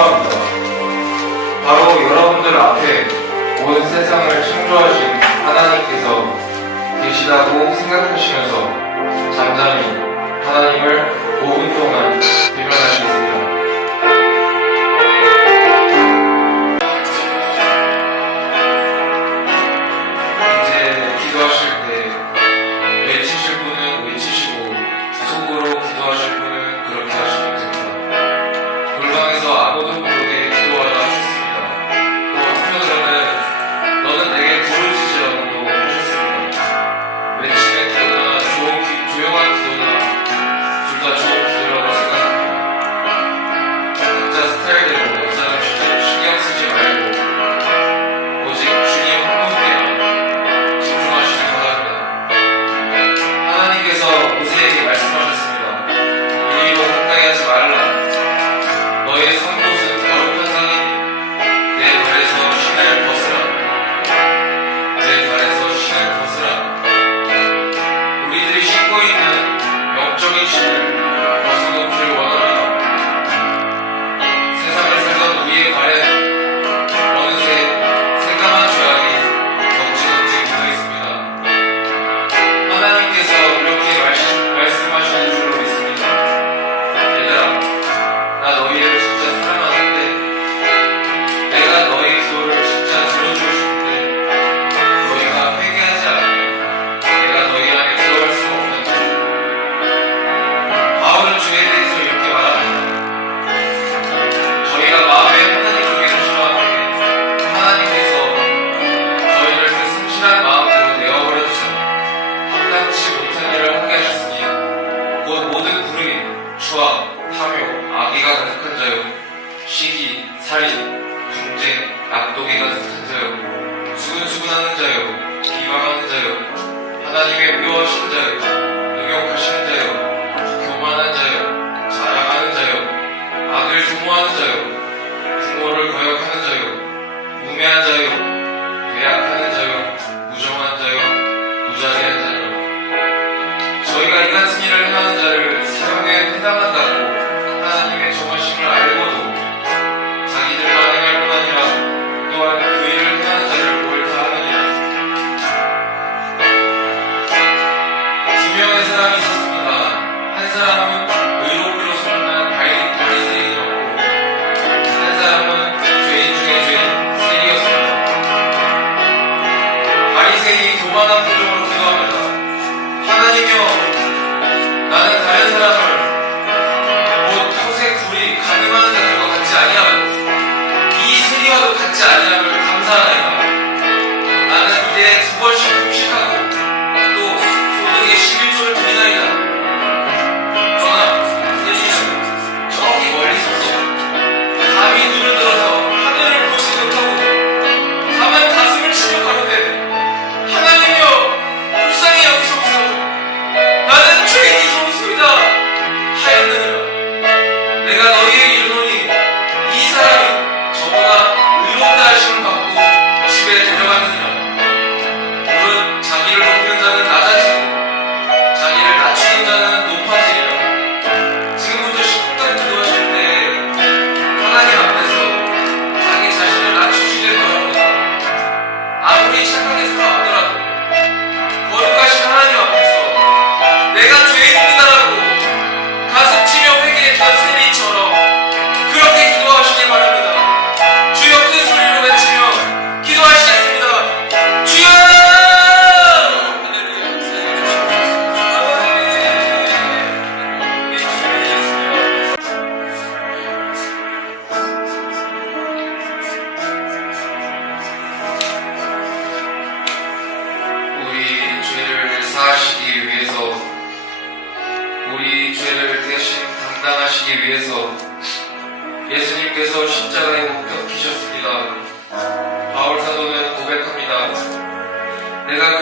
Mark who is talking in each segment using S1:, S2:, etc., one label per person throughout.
S1: 소망합니다. 바로 여러분들 앞에 온 세상을 창조하신 하나님께서 계시다고 생각하시면서 잠잠히 하나님을 5분 동안 대면하시겠습니다. 품고 있는 영적인 신을 벗어놓 평생이 교만한 표정으로 기도합니다. 하나님이여, 나는 다른 사람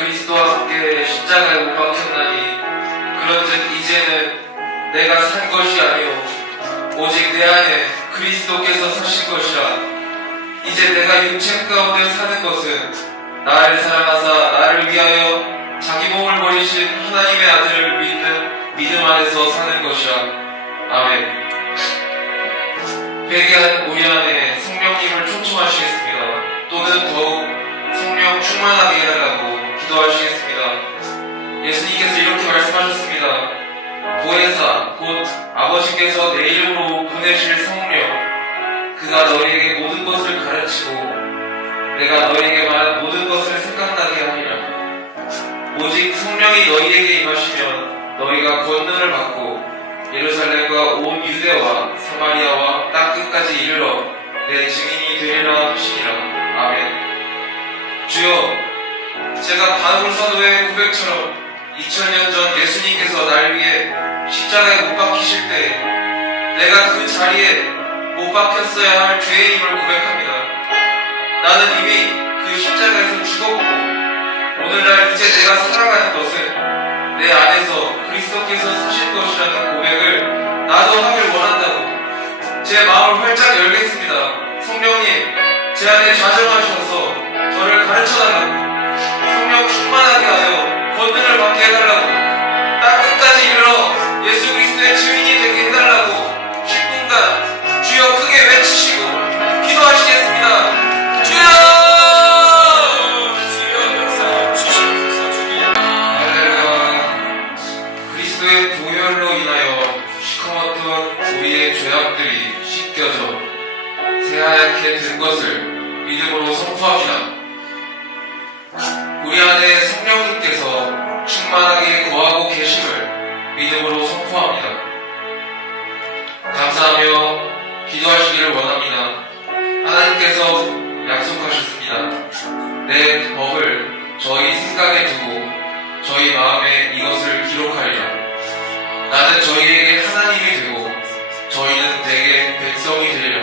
S1: 그리스도와 함께 십자가에 못 박혔나니 그런즉 이제는 내가 산 것이 아니오. 오직 내 안에 그리스도께서 사신 것이라. 이제 내가 육체 가운데 사는 것은 나를 사랑하사 나를 위하여 자기 몸을 버리신 하나님의 아들을 믿는 믿음 안에서 사는 것이라. 아멘. 회개한 우리 안에 성령님을 촘촘하시겠습니다. 또는 더욱 성령 충만하게 하 예수님께서 이렇게 말씀하셨습니다. 보혜사 곧 아버지께서 내 이름으로 보내실 성령 그가 너희에게 모든 것을 가르치고 내가 너희에게 말한 모든 것을 생각나게 하리라. 오직 성령이 너희에게 임하시면 너희가 권능을 받고 예루살렘과 온 유대와 사마리아와 땅 끝까지 이르러 내 증인이 되리라 하시니라. 아멘. 주여, 제가 바울 사도의 고백처럼 2000년 전 예수님께서 날 위해 십자가에 못 박히실 때 내가 그 자리에 못 박혔어야 할 죄인임을 고백합니다. 나는 이미 그 십자가에서 죽었고 오늘날 이제 내가 살아가는 것은 내 안에서 그리스도께서 사실 것이라는 고백을 나도 하길 원한다고 제 마음을 활짝 열겠습니다. 성령님, 제 안에 좌정하셔서 저를 가르쳐달라고 성령 충만하게 하여 권능 믿음으로 선포합니다. 감사하며 기도하시기를 원합니다. 하나님께서 약속하셨습니다. 내 법을 저희 생각에 두고 저희 마음에 이것을 기록하리라. 나는 저희에게 하나님이 되고 저희는 내게 백성이 되리라.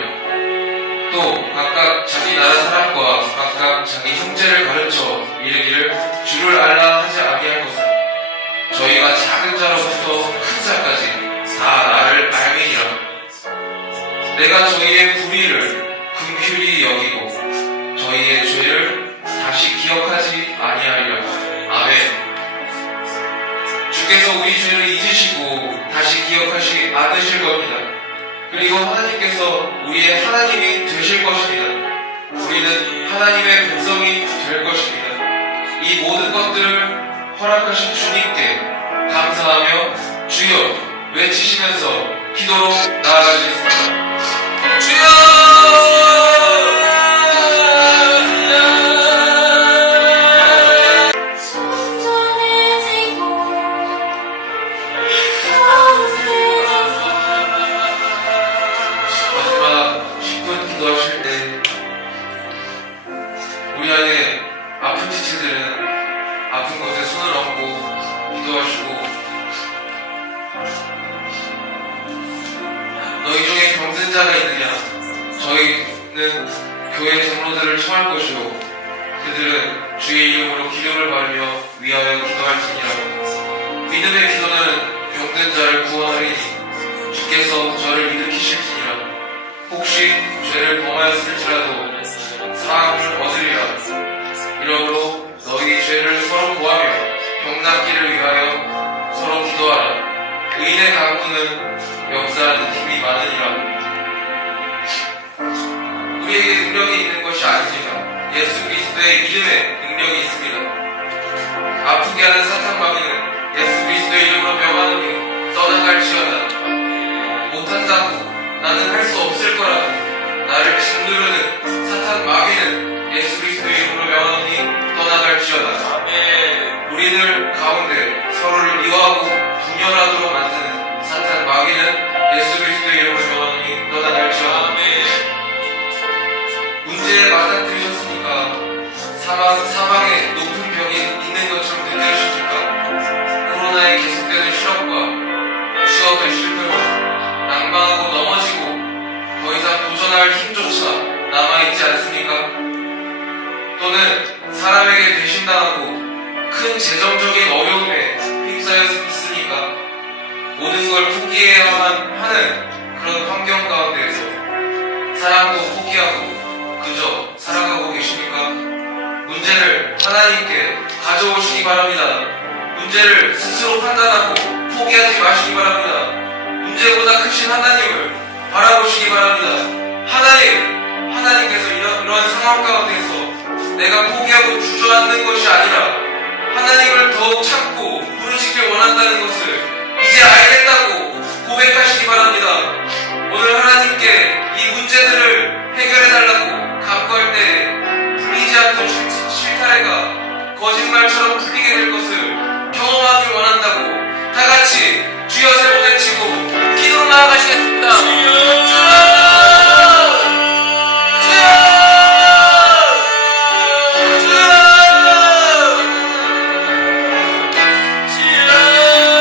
S1: 또 각각 자기 나라 사람과 각각 자기 형제를 가르쳐 이르기를 주를 알라 하지 아니할 것은 저희가 자로부터 큰 자까지 다 나를 알미니라. 내가 저희의 불의를 긍휼히 여기고 저희의 죄를 다시 기억하지 아니하리라. 아멘. 주께서 우리 죄를 잊으시고 다시 기억하시 않으실 겁니다. 그리고 하나님께서 우리의 하나님이 되실 것입니다. 우리는 하나님의 백성이 될 것입니다. 이 모든 것들을 허락하신 주님께 감사하며 주여 외치시면서 기도로 나아가겠습니다. 주여! 교회 장로들을 청할 것이요. 그들은 주의 이름으로 기름을 바르며 위하여 기도할지니라 믿음의 기도는 병든 자를 구원하리니 주께서 저를 일으키실지니라. 혹시 죄를 범하였을지라도 사함을 얻으리라. 이러므로 너희 죄를 서로 구하며 병낫기를 위하여 서로 기도하라. 의인의 강구는 역사하는 힘이 많으니라 우리에게 능력이 있는 것이 아닙니다 예수 그리스도의 믿음에 능력이 있습니다. 아프게 하는 사탄 마귀는 예수 그리스도의 이름으로 명하노니 떠나갈지어다 못한다고 나는 할 수 없을 거라고. 나를 짓누르는 사탄 마귀는 예수 그리스도의 이름으로 명하노니 떠나갈지어다 우리들 가운데 서로를 미워하고 분열하도록 만드는 사탄 마귀는 예수 그리스도의 이름으로 명하노니 떠나갈지어다 문제에 맞닥뜨리셨으니까 사망, 사망의 높은 벽이 있는 것처럼 느껴지십니까? 코로나의 계속되는 실업과 취업의 실패로 낭망하고 넘어지고 더 이상 도전할 힘조차 남아있지 않습니까? 또는 사람에게 배신당하고 큰 재정적인 어려움에 휩싸여 있으니까 모든 걸 포기해야만 하는 그런 환경 가운데에서 사랑도 포기하고 그저 살아가고 계십니까? 문제를 하나님께 가져오시기 바랍니다. 문제를 스스로 판단하고 포기하지 마시기 바랍니다. 문제보다 크신 하나님을 바라보시기 바랍니다. 하나님, 하나님께서 이런, 이런 상황 가운데서 내가 포기하고 주저앉는 것이 아니라 하나님을 더욱 찾고 부르시길 원한다는 것을 이제 알겠다고 고백하시기 바랍니다.